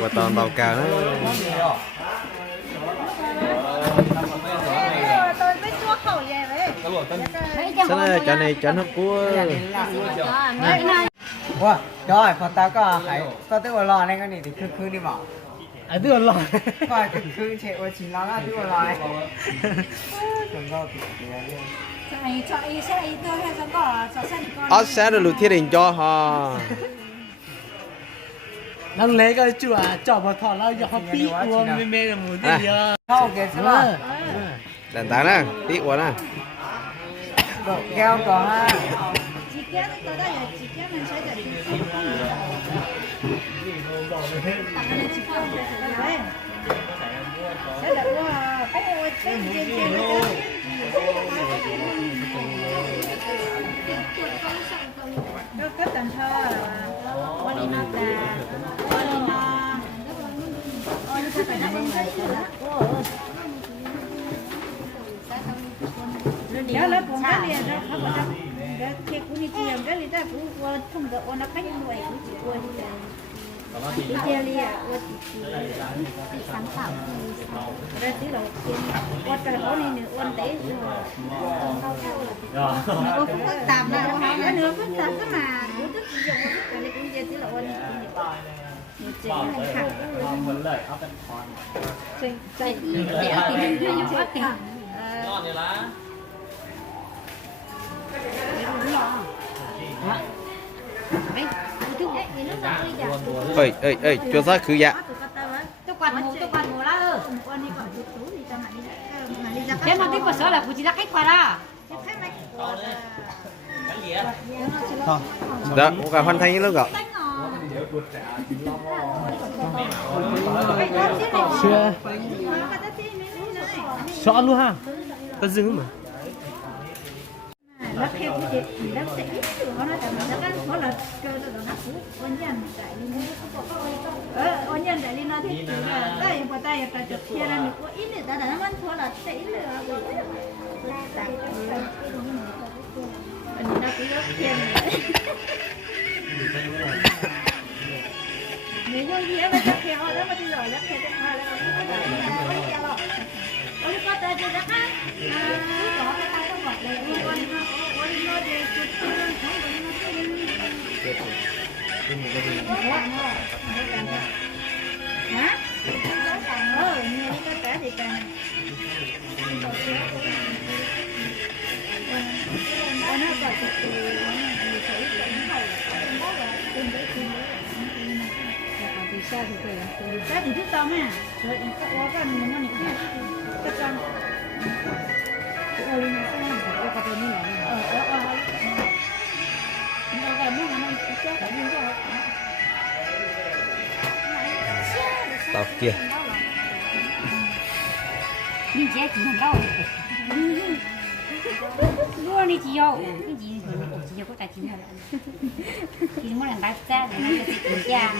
và toàn tàu cá đó sao này cho nó cua wow rồiพอตาก็หายก็ตัวรอในกันนี่ดิคือนี่บอกไอ้ตัวรอก็คือเชอชินแล้วตัวรอจนก็ติดเรื่องớt xé rồi lụt thiết định cho ha nó lấy cái chùa chọn một thọ nó cho pi của mê là muốn gì àเข้าเกสละ đàn tá nè tí quá nè แก้วก่อนฮะ đó là cũng cái liền đóเขาบอกว่าเค้กคุณนี่เทียมก็เลยได้กูว่าทุ่งกับวันนั้นก็ยังรวยกูจีวันที่เดียวเลยอ่ะวันที่สังสารแล้วที่เราเทียมวันกระเขานี่เนี่ยวันเต๋อกูก็ตามนะแล้วเนื้อก็ตามก็มากูก็จีอย่างวันแต่ในกูเดียวที่เราวันนี้เนี่ยเจ๋งเลยค่ะใจดีเดี๋ยวตีนึงให้ยังว่าติดơi cho ra khử dạ tôi quạt mù lá thế mà cái quả sữa là cụ chỉ là khách quạt à đó có cả hoàn thành như lúc gọi chưa sợ luôn ha ta dưng màแล้วแค่ผู้เด็กแล้วแต่อีกเขาน่าจะแล้วก็เพราะเราเจอตัวนักผู้วันยันใจนี่วันยันใจนี่นะที่ได้พอได้ก็จะเพียรนี่ก็อินแต่นั้นมันเพราะเราแต่อินเลยอ่ะแต่อันนี้นะคือเพียรมีเยอะแยะมันจะเพียรแล้วมันจะหล่อแล้วเพียรจะพาแล้วไม่จะหล่อวันนี้ก็จะจะนะคะต่อไปตายต้องบอกเลยวันนี้hả? Nhiều đi có cả thì càng nó còn từ xa thì thích tao mà rồi có cái mình nó này cái trăng ôi nó sẽ làm cái cái này đâu cái nó chết tại vì sao tàu kia đi chết thì đâu luôn đi chiều cái gì chiều có tài chính rồi thì nó làm bát ra để nó kiểm tra